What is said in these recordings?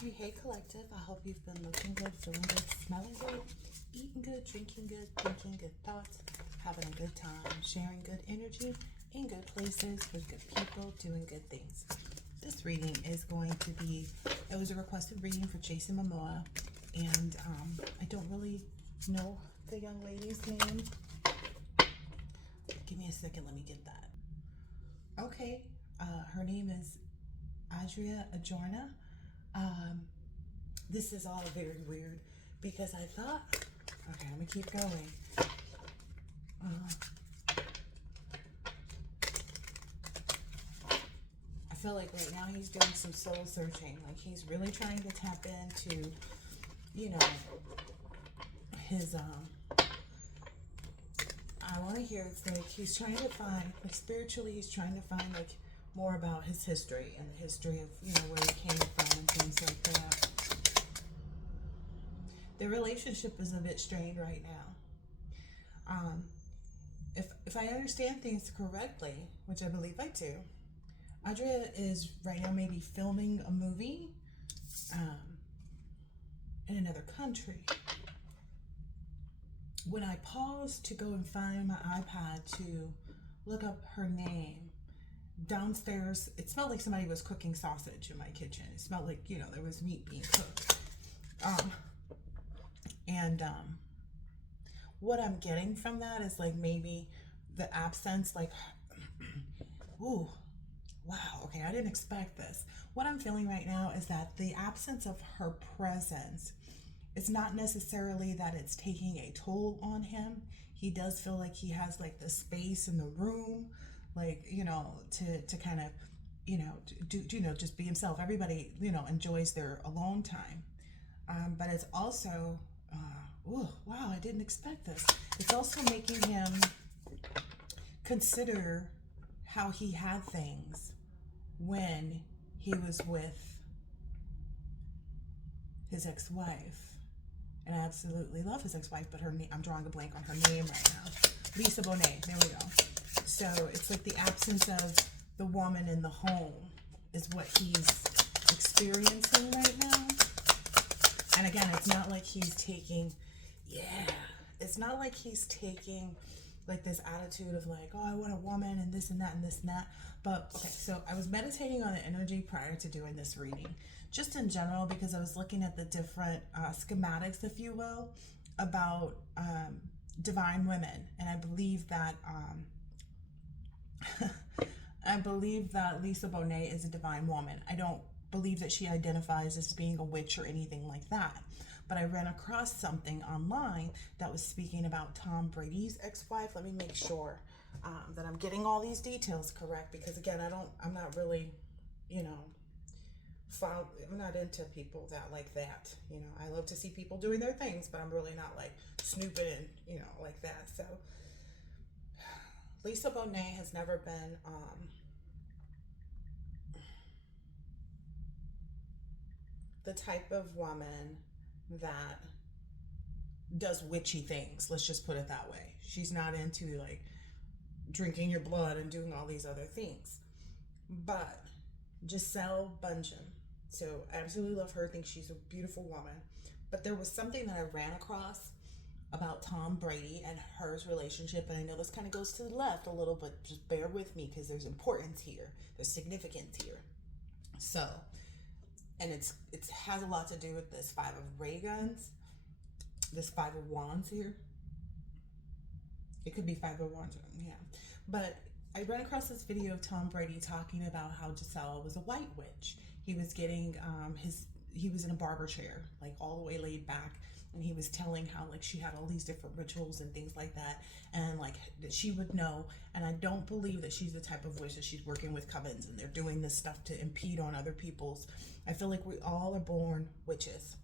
Hey collective, I hope you've been looking good, feeling good, smelling good, eating good, drinking good, thinking good thoughts, having a good time, sharing good energy in good places with good people, doing good things. This reading is going to be, it was a requested reading for Jason Mamoa, and I don't really know the young lady's name. Give me a second, let me get that. Okay, her name is Adria Arjona. This is all very weird because I thought, okay, I'm gonna keep going. I feel like right now he's doing some soul searching. Like he's really trying to tap into, you know, his, I want to hear it's like he's trying to find, like spiritually, he's trying to find like more about his history and the history of, you know, where he came from and things like that. The relationship is a bit strained right now. If I understand things correctly, which I believe I do, Adria is right now maybe filming a movie in another country. When I paused to go and find my iPad to look up her name, downstairs, it smelled like somebody was cooking sausage in my kitchen. It smelled like, you know, there was meat being cooked. What I'm getting from that is like maybe the absence, like, ooh, wow, okay, I didn't expect this. What I'm feeling right now is that the absence of her presence, it's not necessarily that it's taking a toll on him. He does feel like he has like the space in the room, like, you know, to kind of, you know, just be himself. Everybody, you know, enjoys their alone time. But it's also, oh, wow, I didn't expect this. It's also making him consider how he had things when he was with his ex-wife. And I absolutely love his ex-wife, but her name, I'm drawing a blank on her name right now. Lisa Bonet, there we go. So it's like the absence of the woman in the home is what he's experiencing right now. And again, it's not like he's taking, it's not like he's taking like this attitude of like, oh, I want a woman and this and that and this and that. But okay, so I was meditating on the energy prior to doing this reading, just in general, because I was looking at the different schematics, if you will, about divine women. And I believe that Lisa Bonet is a divine woman. I don't believe that she identifies as being a witch or anything like that. But I ran across something online that was speaking about Tom Brady's ex-wife. Let me make sure that I'm getting all these details correct, because again, I'm not really, you know, I'm not into people that like that. You know, I love to see people doing their things, but I'm really not like snooping, you know, like that. So Lisa Bonet has never been the type of woman that does witchy things. Let's just put it that way. She's not into like drinking your blood and doing all these other things. But Giselle Bundchen, so I absolutely love her. I think she's a beautiful woman. But there was something that I ran across about Tom Brady and her relationship, and I know this kind of goes to the left a little, but just bear with me because there's importance here, there's significance here. So, and it has a lot to do with this Five of Ray Guns, this Five of Wands here. It could be Five of Wands, yeah. But I ran across this video of Tom Brady talking about how Giselle was a white witch. He was getting he was in a barber chair, like all the way laid back, and he was telling how like she had all these different rituals and things like that, and like that she would know. And I don't believe that she's the type of witch that she's working with covens and they're doing this stuff to impede on other people's. I feel like we all are born witches.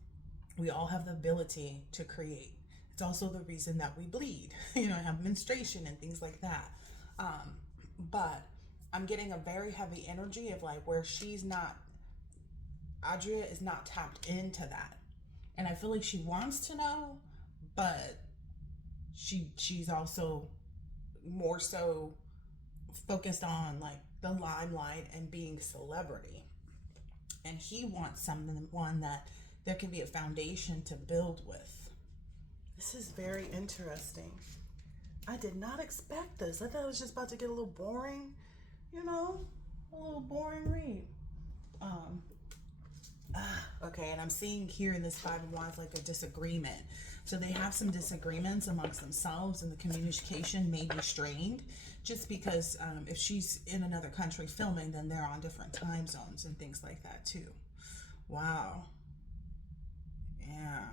We all have the ability to create. It's also the reason that we bleed, you know, have menstruation and things like that. But I'm getting a very heavy energy of like where she's not, Adria is not tapped into that. And I feel like she wants to know, but she's also more so focused on like the limelight and being celebrity. and he wants someone that there can be a foundation to build with. This is very interesting. I did not expect this. I thought it was just about to get a little boring, a little boring read. Okay, and I'm seeing here in this Five of Wands like a disagreement. So they have some disagreements amongst themselves, and the communication may be strained just because if she's in another country filming, then they're on different time zones and things like that too. Wow. Yeah.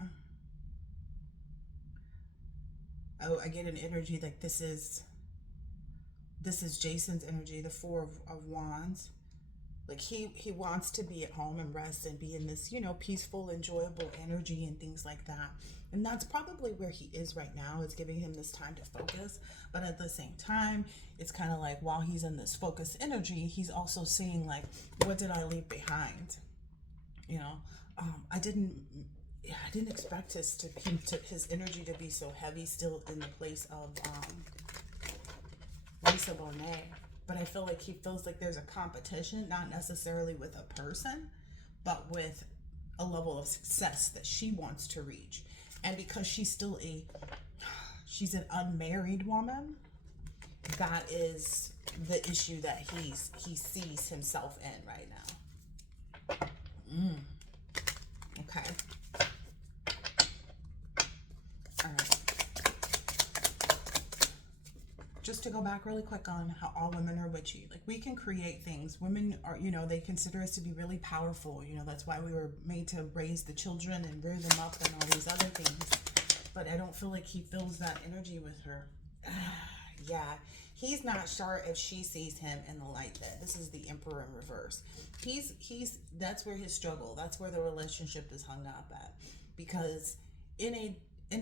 Oh, I get an energy like this is Jason's energy, the Four of Wands. Like he wants to be at home and rest and be in this, peaceful, enjoyable energy and things like that. And that's probably where he is right now, is giving him this time to focus. But at the same time, it's kind of like while he's in this focused energy, he's also seeing like, what did I leave behind? I didn't expect his energy to be so heavy still in the place of Lisa Bonet. But I feel like he feels like there's a competition, not necessarily with a person, but with a level of success that she wants to reach. And because she's she's an unmarried woman, that is the issue that he sees himself in right now. Okay. All right. Just to go back really quick on how all women are witchy. Like, we can create things. Women are, they consider us to be really powerful. That's why we were made to raise the children and rear them up and all these other things. But I don't feel like he feels that energy with her. Yeah. He's not sure if she sees him in the light that this is the Emperor in reverse. That's where his struggle, that's where the relationship is hung up at. Because in a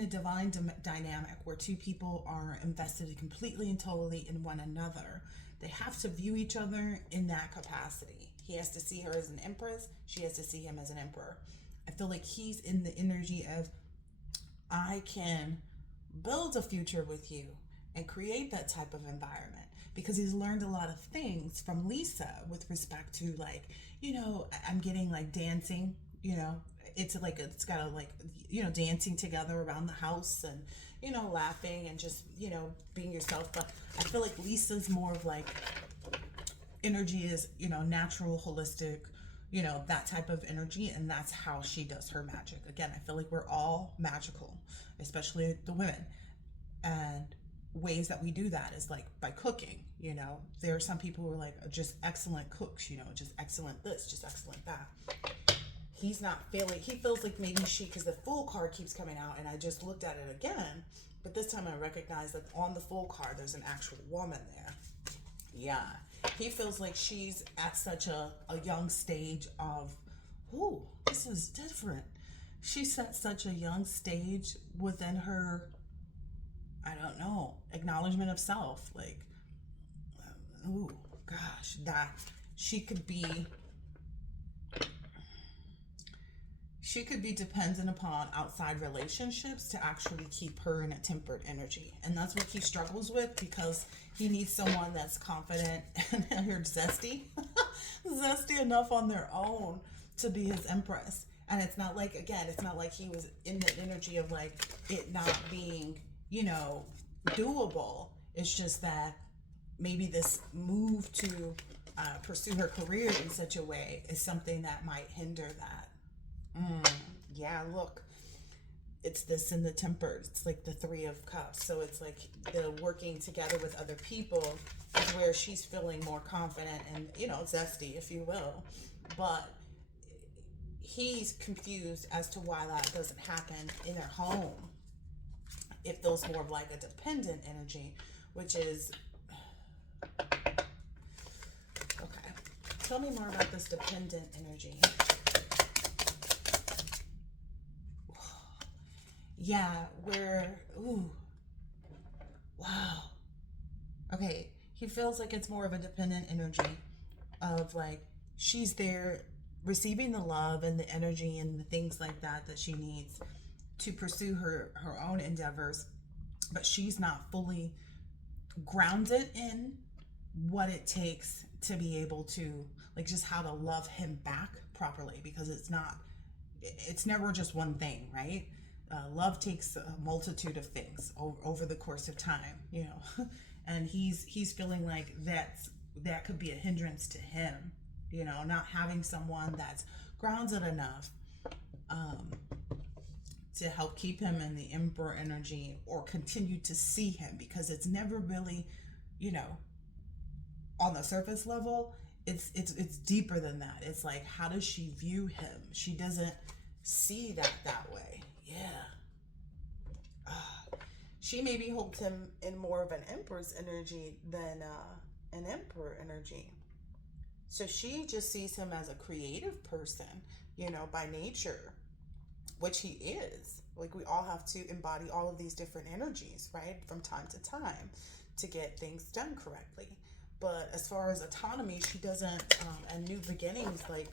divine dynamic where two people are invested completely and totally in one another, they have to view each other in that capacity. He has to see her as an empress. She has to see him as an emperor. I feel like he's in the energy of, I can build a future with you and create that type of environment, because he's learned a lot of things from Lisa with respect to I'm getting like dancing, it's got dancing together around the house and, laughing and just, being yourself. But I feel like Lisa's more of like energy is, natural, holistic, that type of energy. And that's how she does her magic. Again, I feel like we're all magical, especially the women. And ways that we do that is like by cooking. There are some people who are like just excellent cooks, just excellent this, just excellent that. He's not feeling, he feels like maybe because the Fool card keeps coming out, and I just looked at it again, but this time I recognize that on the Fool card there's an actual woman there. Yeah, he feels like she's at such a young stage of, ooh, this is different. She's at such a young stage within her, I don't know, acknowledgement of self. Like, ooh, gosh, that she could be dependent upon outside relationships to actually keep her in a tempered energy. And that's what he struggles with, because he needs someone that's confident and zesty zesty enough on their own to be his empress. And it's not like, again, it's not like he was in the energy of like it not being, doable. It's just that maybe this move to pursue her career in such a way is something that might hinder that. Yeah, look, it's this in the tempered. It's like the Three of Cups. So it's like the working together with other people is where she's feeling more confident and, zesty, if you will. But he's confused as to why that doesn't happen in their home. It feels more of like a dependent energy, which is... Okay. Tell me more about this dependent energy. Yeah, ooh, wow. Okay, he feels like it's more of a dependent energy of like, she's there receiving the love and the energy and the things like that she needs to pursue her own endeavors, but she's not fully grounded in what it takes to be able to, like, just how to love him back properly, because it's never just one thing, right? Love takes a multitude of things over the course of time, you know. And he's feeling like that could be a hindrance to him, you know, not having someone that's grounded enough to help keep him in the emperor energy or continue to see him, because it's never really, you know, on the surface level. It's deeper than that. It's like, how does she view him? She doesn't see that way. Yeah. She maybe holds him in more of an empress energy than an emperor energy. So she just sees him as a creative person, you know, by nature, which he is. Like, we all have to embody all of these different energies, right, from time to time to get things done correctly. But as far as autonomy, she doesn't, and new beginnings, like,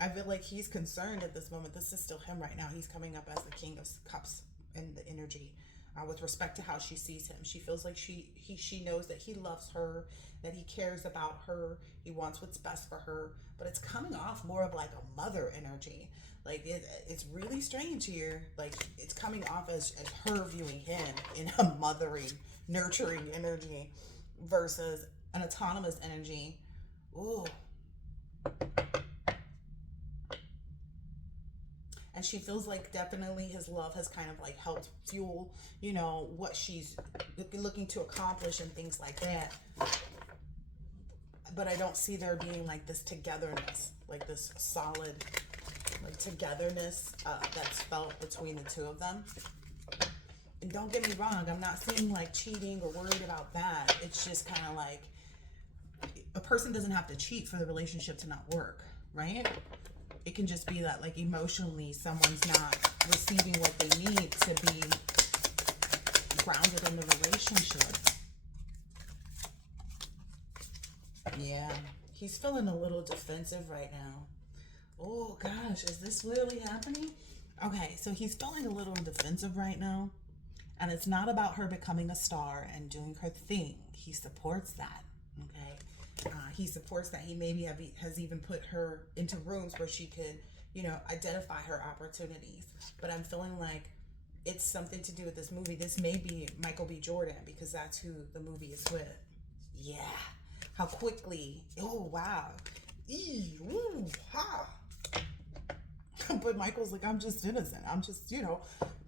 I feel like he's concerned at this moment. This is still him right now. He's coming up as the King of Cups in the energy, with respect to how she sees him. She feels like she knows that he loves her, that he cares about her, he wants what's best for her. But it's coming off more of like a mother energy. Like, it's really strange here. Like, it's coming off as her viewing him in a mothering, nurturing energy versus an autonomous energy. Ooh. And she feels like definitely his love has kind of like helped fuel, you know, what she's looking to accomplish and things like that. But I don't see there being like this togetherness, like this solid like togetherness that's felt between the two of them. And don't get me wrong, I'm not seeing like cheating or worried about that. It's just kind of like a person doesn't have to cheat for the relationship to not work, right? It can just be that like emotionally someone's not receiving what they need to be grounded in the relationship. Yeah, he's feeling a little defensive right now. Oh gosh, is this really happening? Okay, so he's feeling a little defensive right now. And it's not about her becoming a star and doing her thing. He supports that, okay? He supports that. He maybe has even put her into rooms where she could, you know, identify her opportunities. But I'm feeling like it's something to do with this movie. This may be Michael B. Jordan, because that's who the movie is with. Yeah. How quickly. Oh, wow. Ooh, ha. But Michael's like, I'm just innocent. I'm just, you know,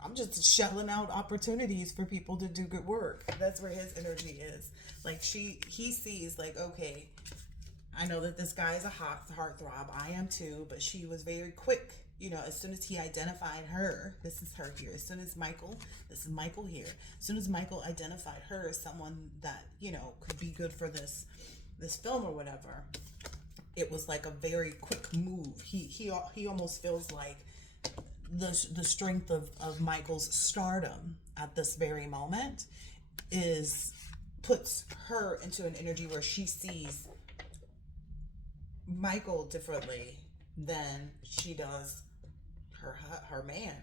I'm just shelling out opportunities for people to do good work. That's where his energy is. Like, he sees like, okay, I know that this guy is a hot heartthrob. I am too, but she was very quick. You know, as soon as he identified her, this is her here. As soon as Michael, this is Michael here. As soon as Michael identified her as someone that, you know, could be good for this film or whatever, it was like a very quick move. He almost feels like the strength of Michael's stardom at this very moment puts her into an energy where she sees Michael differently than she does her man.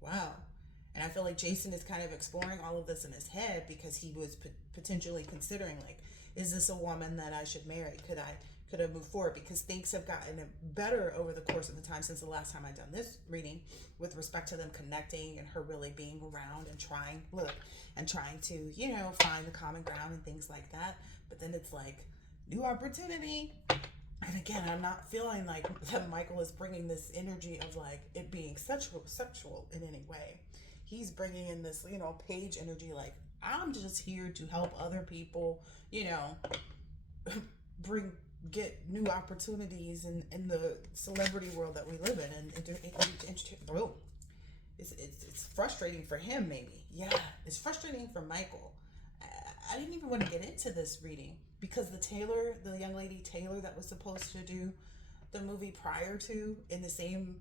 Wow. And I feel like Jason is kind of exploring all of this in his head, because he was potentially considering, like, is this a woman that I should marry? Could I move forward? Because things have gotten better over the course of the time since the last time I've done this reading, with respect to them connecting and her really being around and trying to, you know, find the common ground and things like that. But then it's like, new opportunity. And again, I'm not feeling like that Michael is bringing this energy of like it being sexual in any way. He's bringing in this, you know, page energy, like, I'm just here to help other people, you know, get new opportunities in the celebrity world that we live in. And it's frustrating for him, maybe. Yeah, it's frustrating for Michael. I didn't even want to get into this reading, because the young lady Taylor that was supposed to do the movie prior to, in the same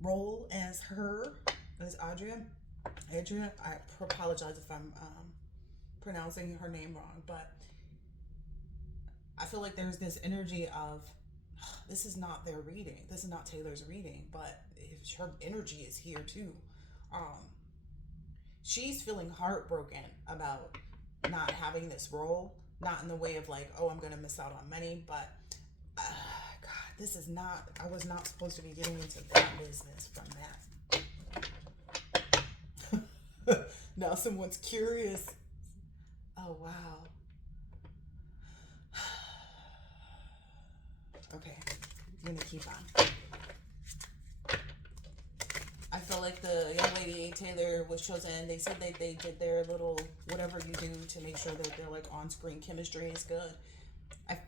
role as her, as Adria, I apologize if I'm pronouncing her name wrong, but I feel like there's this energy of, this is not their reading. This is not Taylor's reading, but if her energy is here too. She's feeling heartbroken about not having this role, Not in the way of like, oh, I'm going to miss out on money, but God, this is not, I was not supposed to be getting into that business from that. Now someone's curious. Oh, wow. Okay, I'm going to keep on. I feel like the young lady Taylor was chosen. They said that they did their little whatever you do to make sure that their like on-screen chemistry is good. I,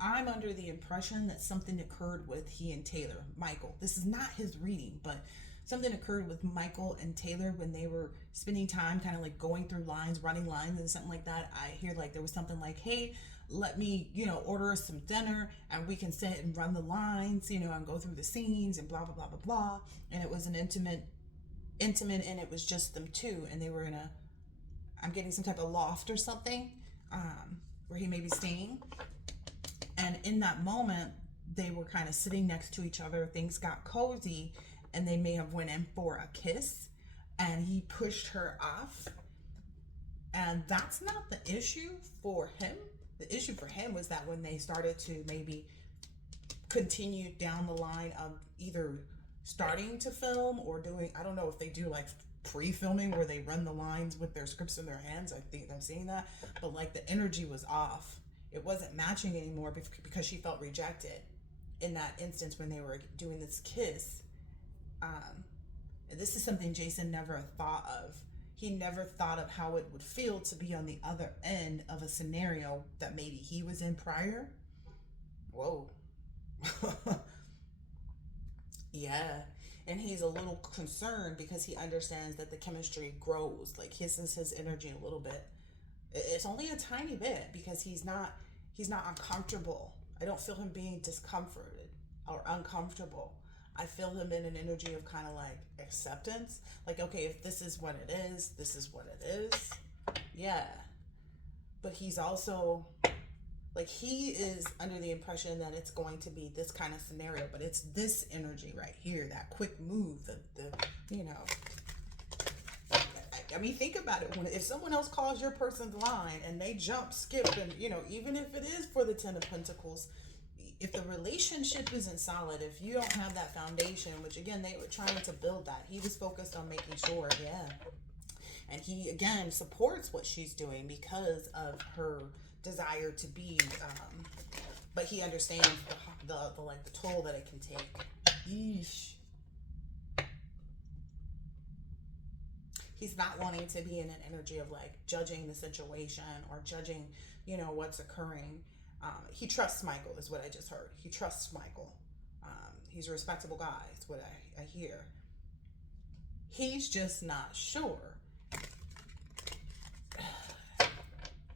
I'm under the impression that something occurred with he and Taylor, Michael. This is not his reading, but something occurred with Michael and Taylor when they were spending time kind of like going through lines, running lines and something like that. I hear like there was something like, hey, let me, order us some dinner and we can sit and run the lines, and go through the scenes and blah, blah, blah, blah, blah. And it was an intimate, and it was just them two. And they were in I'm getting some type of loft or something, where he may be staying. And in that moment, they were kind of sitting next to each other. Things got cozy and they may have went in for a kiss and he pushed her off. And that's not the issue for him. The issue for him was that when they started to maybe continue down the line of either starting to film or doing, I don't know if they do like pre-filming where they run the lines with their scripts in their hands. I think I'm seeing that. But like the energy was off. It wasn't matching anymore because she felt rejected in that instance when they were doing this kiss. And this is something Jason never thought of. He never thought of how it would feel to be on the other end of a scenario that maybe he was in prior. Whoa. Yeah. And he's a little concerned because he understands that the chemistry grows. Like his energy a little bit. It's only a tiny bit because he's not uncomfortable. I don't feel him being discomforted or uncomfortable. I feel him in an energy of kind of like acceptance. Like, okay, if this is what it is, this is what it is. Yeah. But he's also, like, he is under the impression that it's going to be this kind of scenario, but it's this energy right here, that quick move, I mean, think about it. If someone else calls your person's line and they jump, skip, and, even if it is for the 10 of Pentacles, if the relationship isn't solid, if you don't have that foundation, which again, they were trying to build that. He was focused on making sure, yeah. And he, again, supports what she's doing because of her desire to be, but he understands the toll that it can take. Yeesh. He's not wanting to be in an energy of like judging the situation or judging, what's occurring. He trusts Michael is what I just heard. He trusts Michael. He's a respectable guy is what I hear. He's just not sure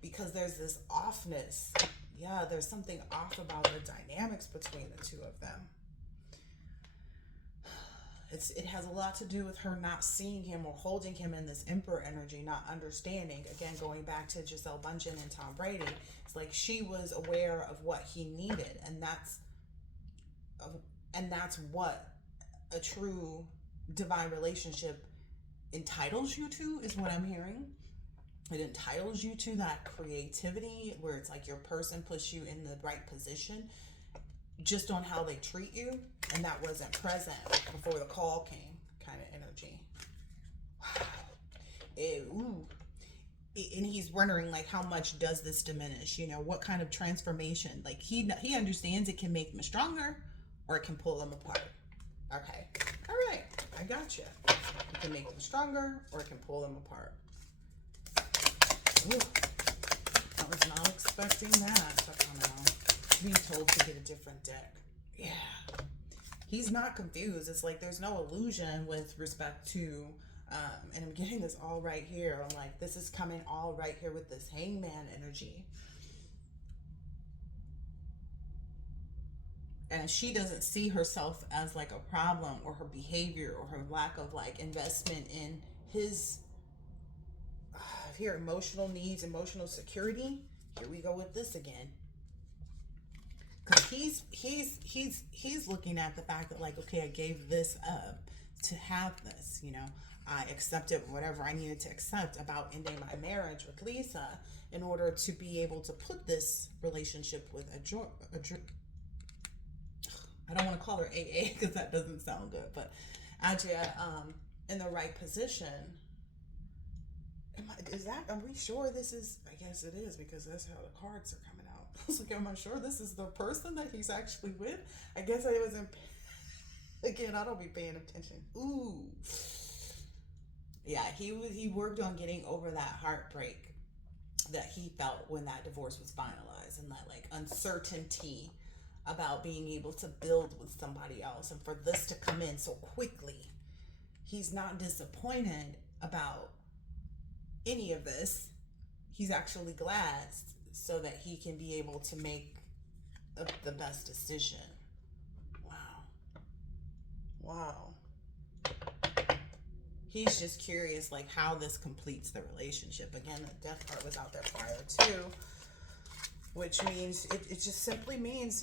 because there's this offness. Yeah, there's something off about the dynamics between the two of them. It has a lot to do with her not seeing him or holding him in this emperor energy, not understanding. Again, going back to Gisele Bundchen and Tom Brady, it's like she was aware of what he needed, and that's what a true divine relationship entitles you to, is what I'm hearing. It entitles you to that creativity where it's like your person puts you in the right position just on how they treat you, and that wasn't present before the call came, kind of energy. Wow. And he's wondering like, how much does this diminish? What kind of transformation? Like he understands it can make them stronger or it can pull them apart. Okay, all right, I gotcha. It can make them stronger or it can pull them apart. Ooh, I was not expecting that to come out. Being told to get a different deck. Yeah. He's not confused. It's like there's no illusion with respect to, and I'm getting this all right here. I'm like, this is coming all right here with this hangman energy. And she doesn't see herself as like a problem or her behavior or her lack of like investment in his, here, emotional needs, emotional security. Here we go with this again. Because he's looking at the fact that like, okay, I gave this up to have this, I accepted whatever I needed to accept about ending my marriage with Lisa in order to be able to put this relationship with I don't want to call her AA because that doesn't sound good, but Adria, in the right position. Are we sure this is, I guess it is because that's how the cards are coming out. I was like, am I sure this is the person that he's actually with? I guess I wasn't, again, I don't be paying attention. Ooh. Yeah, he worked on getting over that heartbreak that he felt when that divorce was finalized, and that like uncertainty about being able to build with somebody else, and for this to come in so quickly. He's not disappointed about any of this. He's actually glad so that he can be able to make the best decision. Wow. Wow. He's just curious, like, how this completes the relationship. Again, the death card was out there prior too, which means it just simply means,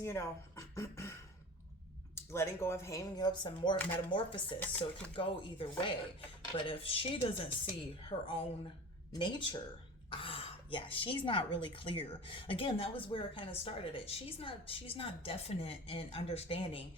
letting go of hanging up some more metamorphosis. So it could go either way. But if she doesn't see her own nature, yeah, she's not really clear. Again, that was where it kind of started. She's not definite in understanding,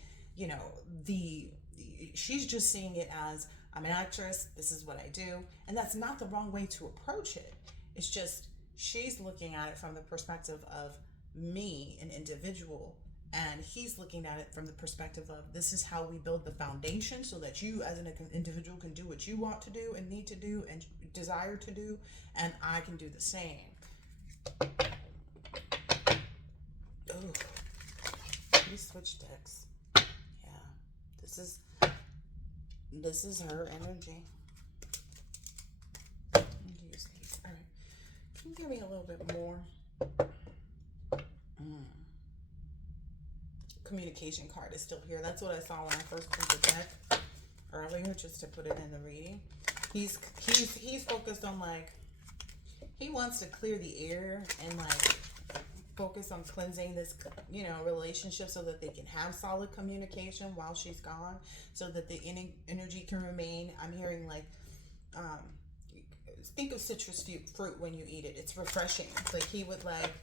she's just seeing it as, I'm an actress, this is what I do. And that's not the wrong way to approach it. It's just she's looking at it from the perspective of me, an individual, and he's looking at it from the perspective of, this is how we build the foundation so that you as an individual can do what you want to do and need to do and desire to do, and I can do the same. Oh, we switched decks. Yeah, this is her energy. All right, can you give me a little bit more? Communication card is still here. That's what I saw when I first pulled the deck earlier, just to put it in the reading. He's focused on, like, he wants to clear the air and like focus on cleansing this relationship so that they can have solid communication while she's gone, so that the energy can remain. I'm hearing like think of citrus fruit when you eat it. It's refreshing. Like he would like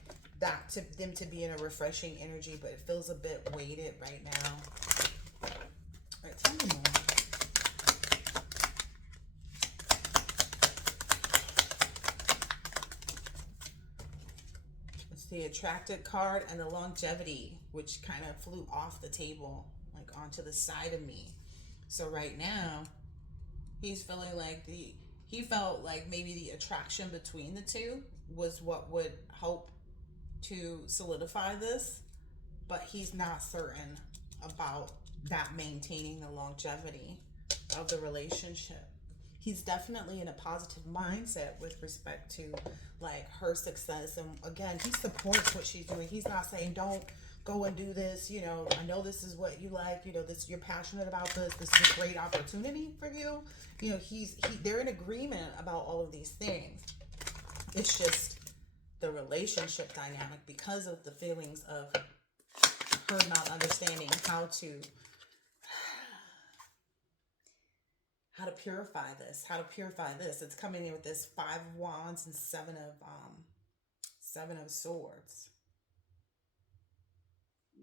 that to them to be in a refreshing energy, but it feels a bit weighted right now. All right, tell me more. It's the attracted card and the longevity, which kind of flew off the table, like onto the side of me. So right now, he's feeling like he felt like maybe the attraction between the two was what would help to solidify this, but he's not certain about that maintaining the longevity of the relationship. He's definitely in a positive mindset with respect to like her success, and again, he supports what she's doing. He's not saying don't go and do this, I know this is what you like, this, you're passionate about this is a great opportunity for you. They're in agreement about all of these things. It's just the relationship dynamic, because of the feelings of her not understanding how to purify this. It's coming in with this 5 of Wands and 7 of Swords.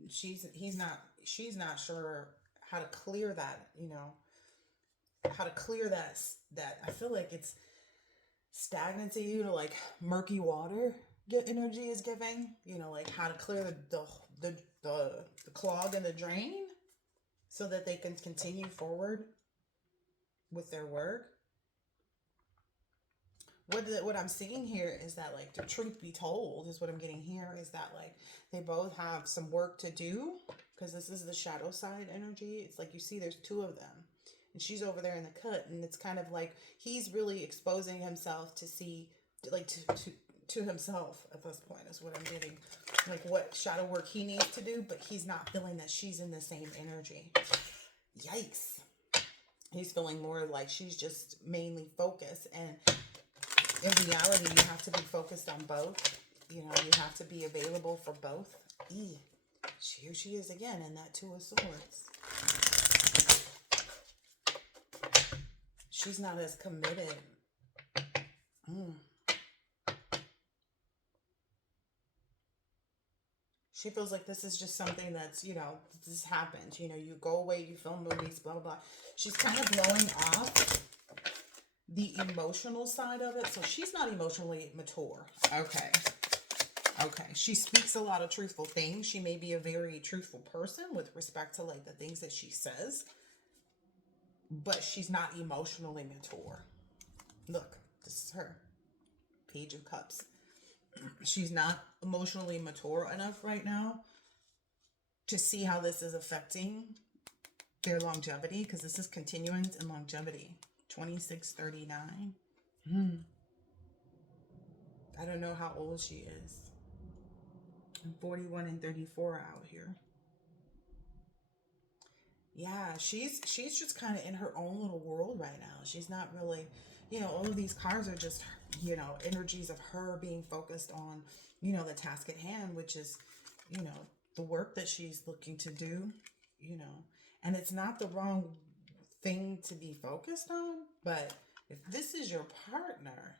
She's not sure how to clear that, that I feel like it's stagnancy, like murky water energy is giving, like how to clear the clog and the drain so that they can continue forward with their work. What I'm seeing here is that, like, the truth be told, is what I'm getting here, is that like they both have some work to do, because this is the shadow side energy. It's like you see there's 2 of them, and she's over there in the cut, and it's kind of like he's really exposing himself to see, like, to himself at this point is what I'm getting, like what shadow work he needs to do, but he's not feeling that she's in the same energy. Yikes. He's feeling more like she's just mainly focused, and in reality, you have to be focused on both. You have to be available for both. Here she is again in that 2 of Swords. She's not as committed. Mm. She feels like this is just something that's, this happens. You go away, you film movies, blah, blah, blah. She's kind of blowing off the emotional side of it. So she's not emotionally mature. Okay. Okay. She speaks a lot of truthful things. She may be a very truthful person with respect to like the things that she says, but she's not emotionally mature. Look, this is her. Page of Cups. She's not emotionally mature enough right now to see how this is affecting their longevity, because this is continuance and longevity. 2639. I don't know how old she is. I'm 41 and 34 out here. Yeah, she's just kind of in her own little world right now. She's not really, all of these cards are just, energies of her being focused on, the task at hand, which is, you know, the work that she's looking to do, and it's not the wrong thing to be focused on, but if this is your partner,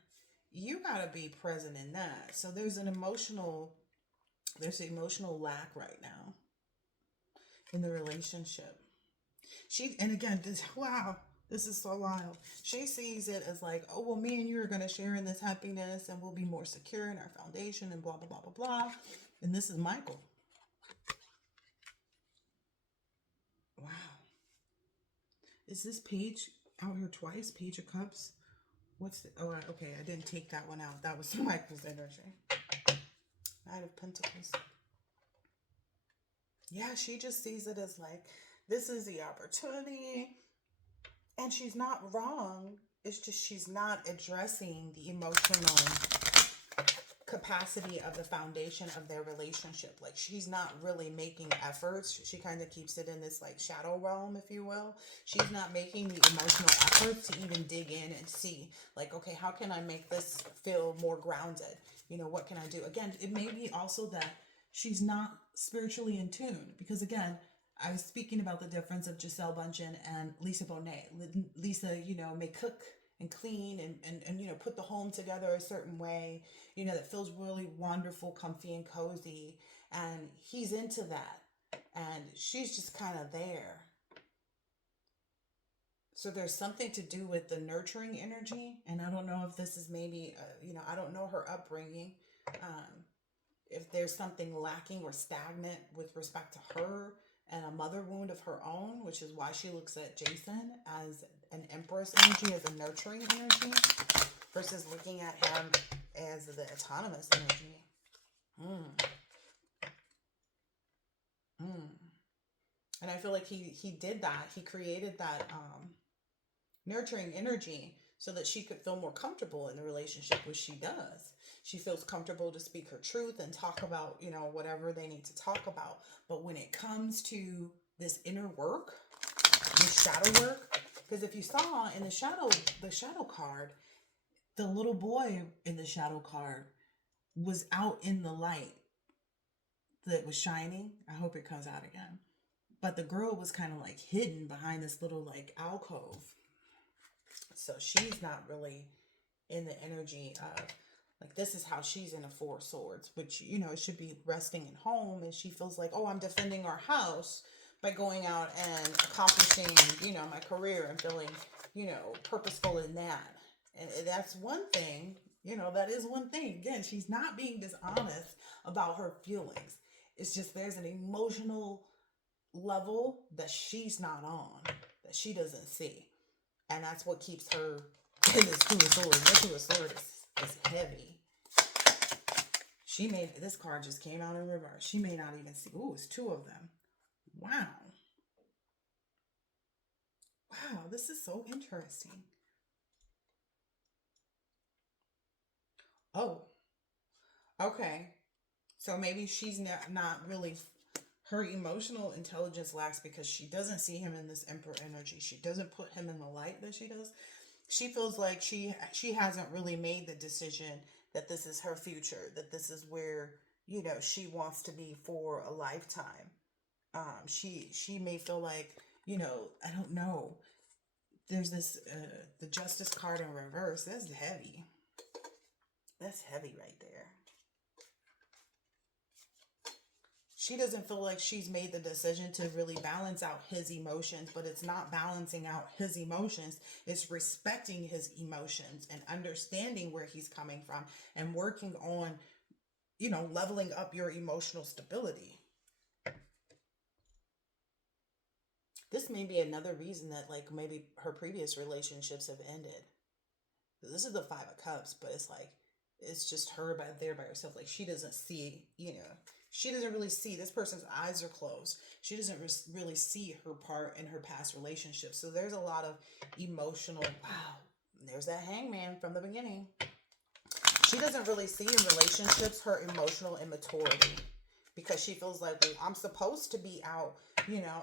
you got to be present in that. So there's emotional lack right now in the relationship. And again, this is so wild. She sees it as like, oh, well, me and you are going to share in this happiness and we'll be more secure in our foundation and blah, blah, blah, blah, blah. And this is Michael. Wow. Is this page out here twice? Page of Cups? Okay, I didn't take that one out. That was Michael's energy. Knight of Pentacles. Yeah, she just sees it as like, this is the opportunity. And she's not wrong. It's just she's not addressing the emotional capacity of the foundation of their relationship. Like, she's not really making efforts. She kind of keeps it in this like shadow realm, if you will. She's not making the emotional effort to even dig in and see like, okay, how can I make this feel more grounded? What can I do? Again, it may be also that she's not spiritually in tune, because again, I was speaking about the difference of Giselle Bundchen and Lisa Bonet. Lisa, may cook and clean and put the home together a certain way, that feels really wonderful, comfy, and cozy. And he's into that. And she's just kind of there. So there's something to do with the nurturing energy. And I don't know if this is maybe, I don't know her upbringing. If there's something lacking or stagnant with respect to her and a mother wound of her own, which is why she looks at Jason as an Empress energy, as a nurturing energy, versus looking at him as the autonomous energy. And I feel like he did that. He created that nurturing energy so that she could feel more comfortable in the relationship, which she does. She feels comfortable to speak her truth and talk about, whatever they need to talk about. But when it comes to this inner work, this shadow work, because if you saw in the shadow card, the little boy in the shadow card was out in the light that was shining. I hope it comes out again. But the girl was kind of like hidden behind this little like alcove. So she's not really in the energy of like, this is how she's in a Four of Swords, which, it should be resting at home. And she feels like, oh, I'm defending our house by going out and accomplishing, my career and feeling, purposeful in that. And that's one thing, that is one thing. Again, she's not being dishonest about her feelings. It's just there's an emotional level that she's not on, that she doesn't see. And that's what keeps her in this Two of Swords. This Two of Swords is heavy. This card just came out in reverse. She may not even see. Ooh, it's two of them. Wow. Wow, this is so interesting. Oh, okay. So maybe she's not really, her emotional intelligence lacks because she doesn't see him in this Emperor energy. She doesn't put him in the light that she does. She feels like she hasn't really made the decision that this is her future, that this is where, she wants to be for a lifetime. She may feel like, I don't know. There's this, the Justice card in reverse. That's heavy. That's heavy right there. She doesn't feel like she's made the decision to really balance out his emotions, but it's not balancing out his emotions. It's respecting his emotions and understanding where he's coming from and working on, leveling up your emotional stability. This may be another reason that, like, maybe her previous relationships have ended. This is the Five of Cups, but it's like, it's just her there by herself. Like, she doesn't see, she doesn't really see, this person's eyes are closed. She doesn't really see her part in her past relationships. So there's a lot of emotional, wow, there's that Hangman from the beginning. She doesn't really see in relationships her emotional immaturity, because she feels like, well, I'm supposed to be out,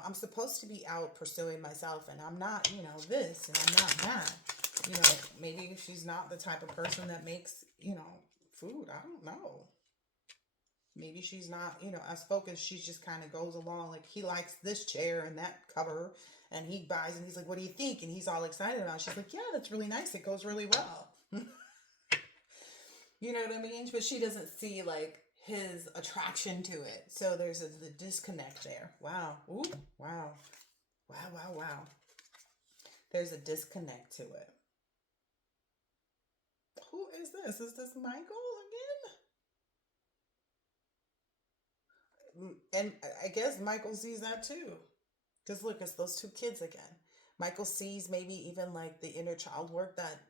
I'm supposed to be out pursuing myself, and I'm not, this, and I'm not that. Maybe she's not the type of person that makes, food. I don't know. Maybe she's not, as focused. She just kind of goes along. Like, he likes this chair and that cover, and he buys, and he's like, what do you think? And he's all excited about it. She's like, yeah, that's really nice. It goes really well. You know what I mean? But she doesn't see, like, his attraction to it. So there's the disconnect there. Wow. Ooh, wow. Wow, wow, wow. There's a disconnect to it. Who is this? Is this Michael again? And I guess Michael sees that too. Because look, it's those two kids again. Michael sees maybe even like the inner child work that,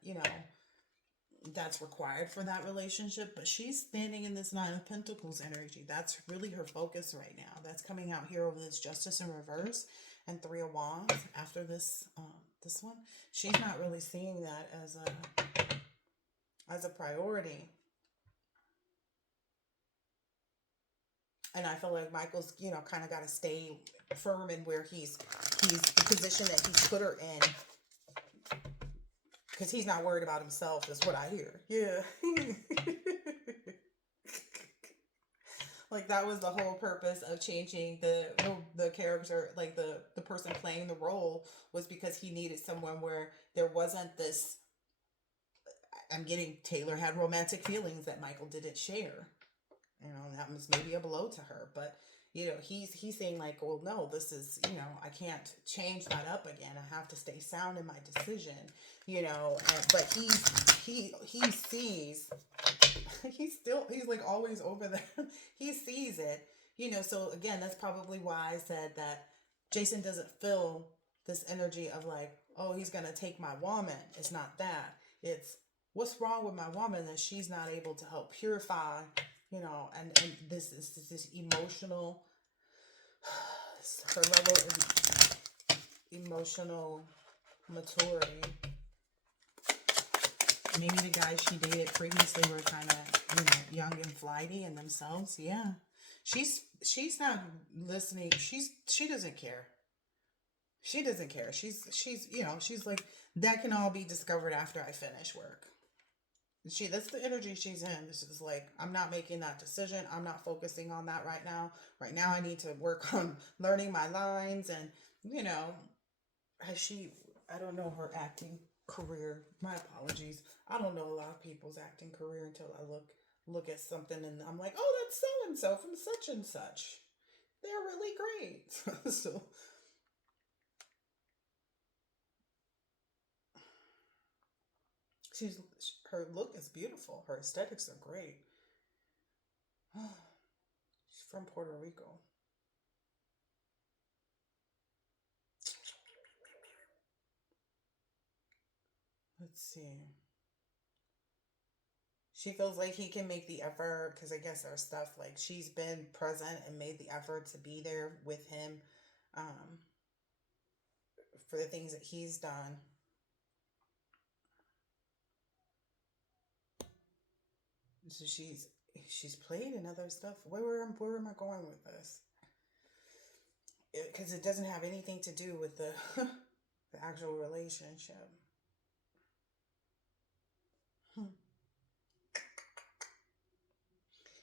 that's required for that relationship. But she's standing in this Nine of Pentacles energy. That's really her focus right now. That's coming out here over this Justice in reverse and Three of Wands after this one. She's not really seeing that as a priority. And I feel like Michael's, kind of got to stay firm in where he's the position that he's put her in, because he's not worried about himself, is what I hear. Yeah. Like, that was the whole purpose of changing the character, like the person playing the role, was because he needed someone where there wasn't this, I'm getting, Taylor had romantic feelings that Michael didn't share. That was maybe a blow to her, but he's saying like, well, no, this is, I can't change that up again. I have to stay sound in my decision, but he sees, he's like always over there. He sees it, so again, that's probably why I said that Jason doesn't feel this energy of like, oh, he's going to take my woman. It's not that. It's, what's wrong with my woman that she's not able to help purify, and this is this emotional, her level of emotional maturity. Maybe the guys she dated previously were kind of, young and flighty in themselves. Yeah. She's not listening. She doesn't care. She doesn't care. She's she's like, that can all be discovered after I finish work. That's the energy she's in. This is like, I'm not making that decision. I'm not focusing on that right now. Right now I need to work on learning my lines, and I don't know her acting career. My apologies. I don't know a lot of people's acting career until I look at something and I'm like, oh, that's so and so from such and such. They're really great. So her look is beautiful. Her aesthetics are great. She's from Puerto Rico. Let's see. She feels like he can make the effort, because I guess there's stuff like she's been present and made the effort to be there with him, um, for the things that he's done. So she's played in other stuff. Where am I going with this? Because it doesn't have anything to do with the the actual relationship. Hmm.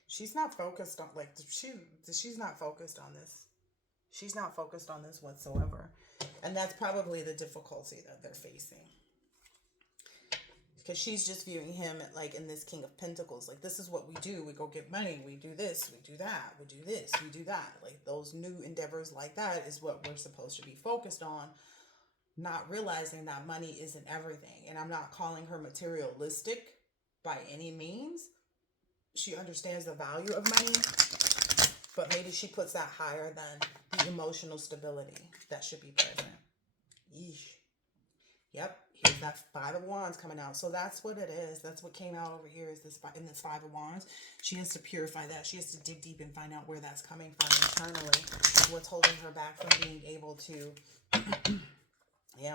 She's not focused on, like, she's not focused on this. She's not focused on this whatsoever. And that's probably the difficulty that they're facing. Because she's just viewing him like in this King of Pentacles. Like, this is what we do. We go get money. We do this. We do that. We do this. We do that. Like, those new endeavors like that is what we're supposed to be focused on. Not realizing that money isn't everything. And I'm not calling her materialistic by any means. She understands the value of money. But maybe she puts that higher than the emotional stability that should be present. Yeesh. Yep, here's that Five of Wands coming out. So that's what it is. That's what came out over here is this in this Five of Wands. She has to purify that. She has to dig deep and find out where that's coming from internally. What's holding her back from being able to, yeah,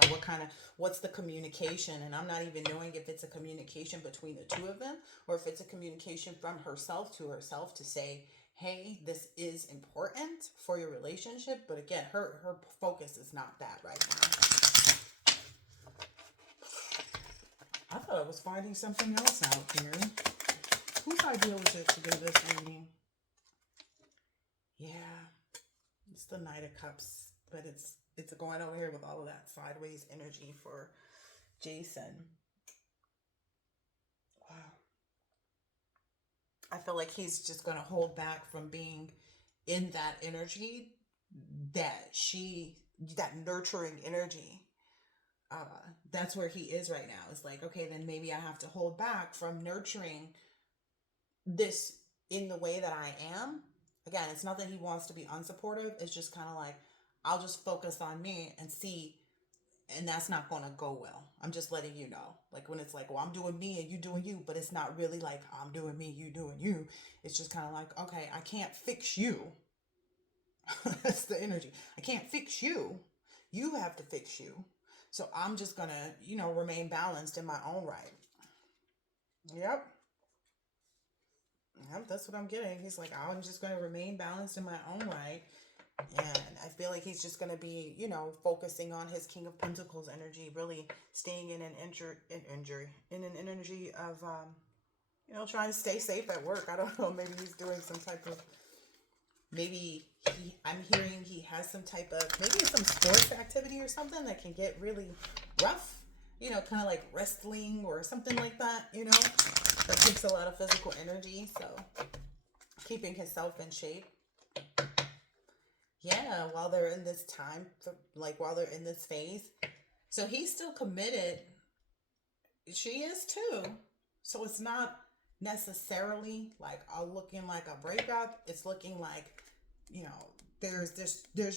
what's the communication? And I'm not even knowing if it's a communication between the two of them or if it's a communication from herself to say, hey, this is important for your relationship. But again, her focus is not that right now. I thought I was finding something else out here. Whose idea was it to do this reading? Yeah, it's the Knight of Cups, but it's going over here with all of that sideways energy for Jason. Wow. I feel like he's just going to hold back from being in that energy, that nurturing energy. That's where he is right now. It's like, okay, then maybe I have to hold back from nurturing this in the way that I am. Again, it's not that he wants to be unsupportive. It's just kind of like, I'll just focus on me and see, and that's not going to go well. I'm just letting you know. Like when it's like, well, I'm doing me and you doing you, but it's not really like I'm doing me, you doing you. It's just kind of like, okay, I can't fix you. That's the energy. I can't fix you. You have to fix you. So I'm just going to, remain balanced in my own right. Yep. Yep, that's what I'm getting. He's like, I'm just going to remain balanced in my own right. And I feel like he's just going to be, focusing on his King of Pentacles energy, really staying in an energy of, trying to stay safe at work. I don't know. Maybe he's doing some type of, I'm hearing he has some type of, maybe some sports activity or something that can get really rough, kind of like wrestling or something like that, that takes a lot of physical energy. So keeping himself in shape. Yeah, while they're in this time, while they're in this phase. So he's still committed. She is too. So it's not necessarily like looking like a breakup. It's looking like, there's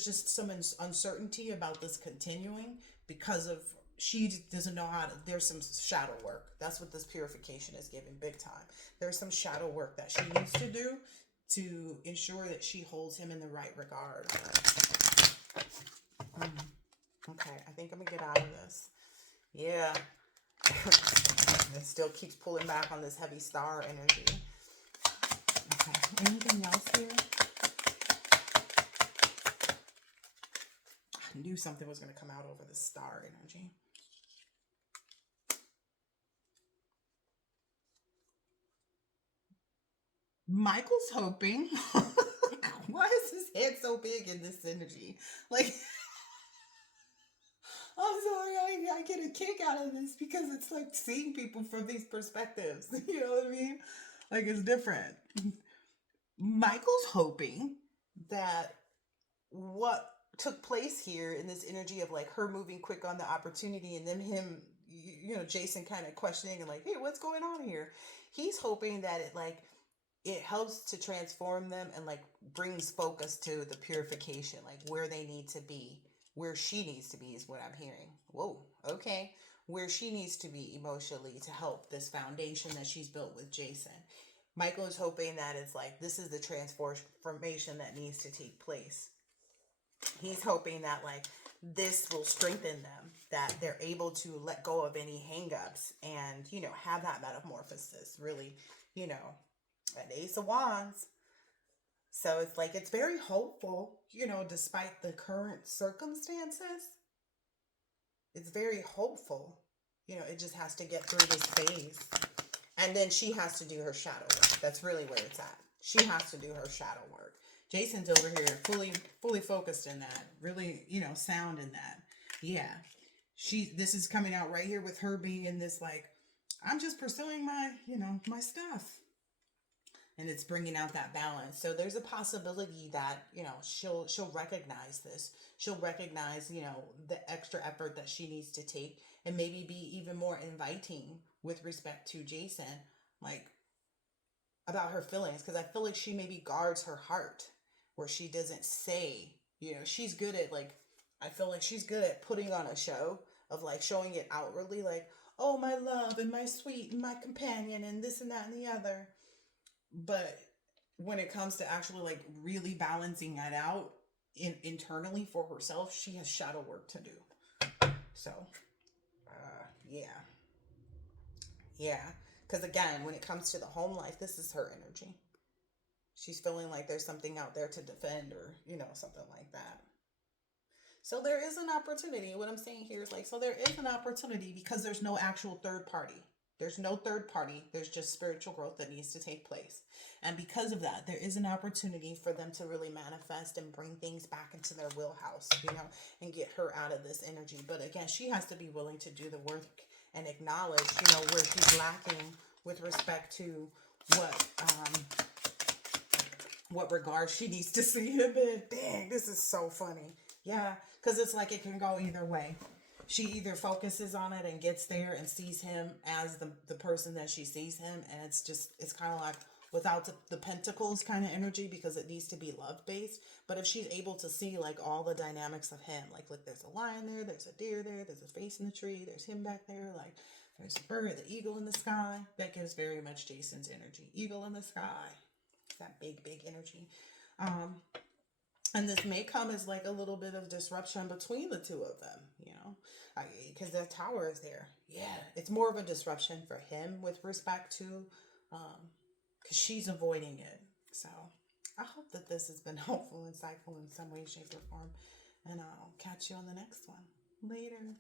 just some uncertainty about this continuing because of she doesn't know how to, there's some shadow work. That's what this purification is giving big time. There's some shadow work that she needs to do to ensure that she holds him in the right regard. Okay, I think I'm gonna get out of this. Yeah. It still keeps pulling back on this heavy star energy. Okay, anything else here? I knew something was going to come out over the star energy. Michael's hoping. Why is his head so big in this energy? Like, I'm sorry, I get a kick out of this because it's like seeing people from these perspectives. You know what I mean? Like, it's different. Michael's hoping that what took place here in this energy of like her moving quick on the opportunity and then him, Jason kind of questioning and like, hey, what's going on here? He's hoping that it helps to transform them and like brings focus to the purification, like where they need to be, where she needs to be is what I'm hearing. Whoa, okay. Where she needs to be emotionally to help this foundation that she's built with Jason. Michael is hoping that it's like, this is the transformation that needs to take place. He's hoping that like this will strengthen them, that they're able to let go of any hangups and, have that metamorphosis really, an Ace of Wands. So it's like, it's very hopeful, despite the current circumstances. It's very hopeful. It just has to get through this phase. And then she has to do her shadow work. That's really where it's at. She has to do her shadow work. Jason's over here fully focused in that, really, sound in that. Yeah. This is coming out right here with her being in this, like, I'm just pursuing my, my stuff. And it's bringing out that balance. So there's a possibility that, she'll recognize this. She'll recognize, the extra effort that she needs to take, and maybe be even more inviting with respect to Jason, like, about her feelings, because I feel like she maybe guards her heart, where she doesn't say, she's good at, like, I feel like she's good at putting on a show of, like, showing it outwardly, like, oh, my love and my sweet and my companion and this and that and the other. But when it comes to actually, like, really balancing that out internally for herself, she has shadow work to do. So, yeah. Yeah. Because again, when it comes to the home life, this is her energy. She's feeling like there's something out there to defend, or, something like that. So there is an opportunity. What I'm saying here is, like, so there is an opportunity, because there's no actual third party. There's no third party. There's just spiritual growth that needs to take place. And because of that, there is an opportunity for them to really manifest and bring things back into their wheelhouse, and get her out of this energy. But again, she has to be willing to do the work and acknowledge, where she's lacking with respect to what regard she needs to see him in. Dang, this is so funny. Yeah, because it's like it can go either way. She either focuses on it and gets there and sees him as the person that she sees him, and it's kind of like without the pentacles kind of energy, because it needs to be love based. But if she's able to see, like, all the dynamics of him, like, look, there's a lion there, there's a deer there, there's a face in the tree, there's him back there, like, there's a bird, the eagle in the sky. That gives very much Jason's energy. Eagle in the sky. That big energy. And this may come as, like, a little bit of disruption between the two of them, because the tower is there. Yeah, it's more of a disruption for him with respect to, because she's avoiding it. So I hope that this has been helpful, insightful in some way, shape, or form. And I'll catch you on the next one. Later.